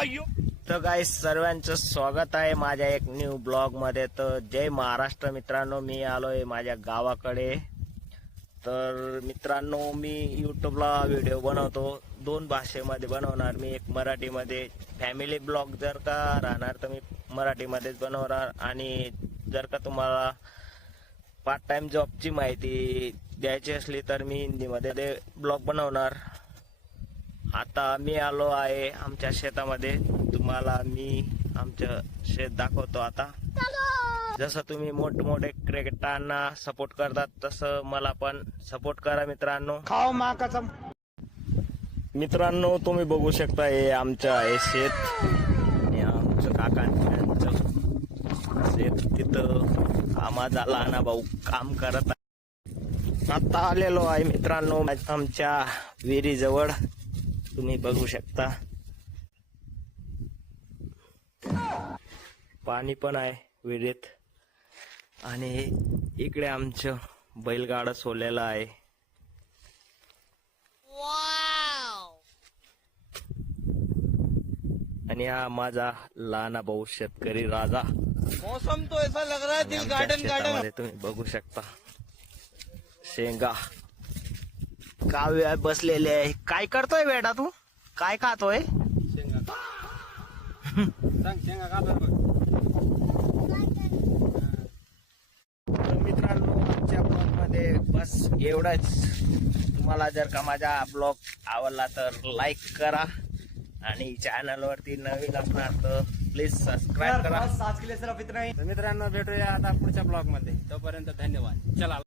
तर गाईस सर्वांचं स्वागत आहे माझ्या एक न्यू ब्लॉग मध्ये. तर जय महाराष्ट्र मित्रांनो, मी आलोय माझ्या गावाकडे. तर मित्रांनो, मी युट्यूबला व्हिडिओ बनवतो, दोन भाषेमध्ये बनवणार मी. एक मराठीमध्ये फॅमिली ब्लॉग जर का राहणार तर मी मराठीमध्येच बनवणार, आणि जर का तुम्हाला पार्ट टाइम जॉबची माहिती द्यायची असली तर मी हिंदीमध्ये ब्लॉग बनवणार. आता मी आलो आहे आमच्या शेतामध्ये. तुम्हाला मी आमचं शेत दाखवतो आता. जसं तुम्ही मोठमोठे क्रिकेटरना सपोर्ट करतात तसं मला पण सपोर्ट करा मित्रांनो. खाओ माँ कसम. मित्रांनो, तुम्ही बघू शकता हे आमचं आहे शेत, आणि आमचं काकांचं शेत. तिथं माझा लहाना भाऊ काम करत आहे. आता आलेलो आहे मित्रांनो आमच्या विहिरीजवळ. तुम्ही बघू शकता पाणी पण आहे विहिरीत, आणि इकडे आमचं बैलगाडा सोडलेलं आहे. आणि हा माझा लहाना भाऊ शेतकरी राजा. मौसम तो ऐसा लग रहा है दिल गार्डन गार्डन. तुम्ही बघू शकता शेंगा काव्य बसलेले आहे. काय करतोय बेटा तू? काय खातोय? शेंगा का तर मित्रांनो, आमच्या ब्लॉग मध्ये बस एवढंच. तुम्हाला जर का माझा ब्लॉग आवडला तर लाईक करा, आणि चॅनल वरती नवीन असणार तर प्लीज सबस्क्राईब करा. आज के लिए सिर्फ इतना ही. मित्रांनो, भेटूया आता पुढच्या ब्लॉग मध्ये. तोपर्यंत धन्यवाद. चला.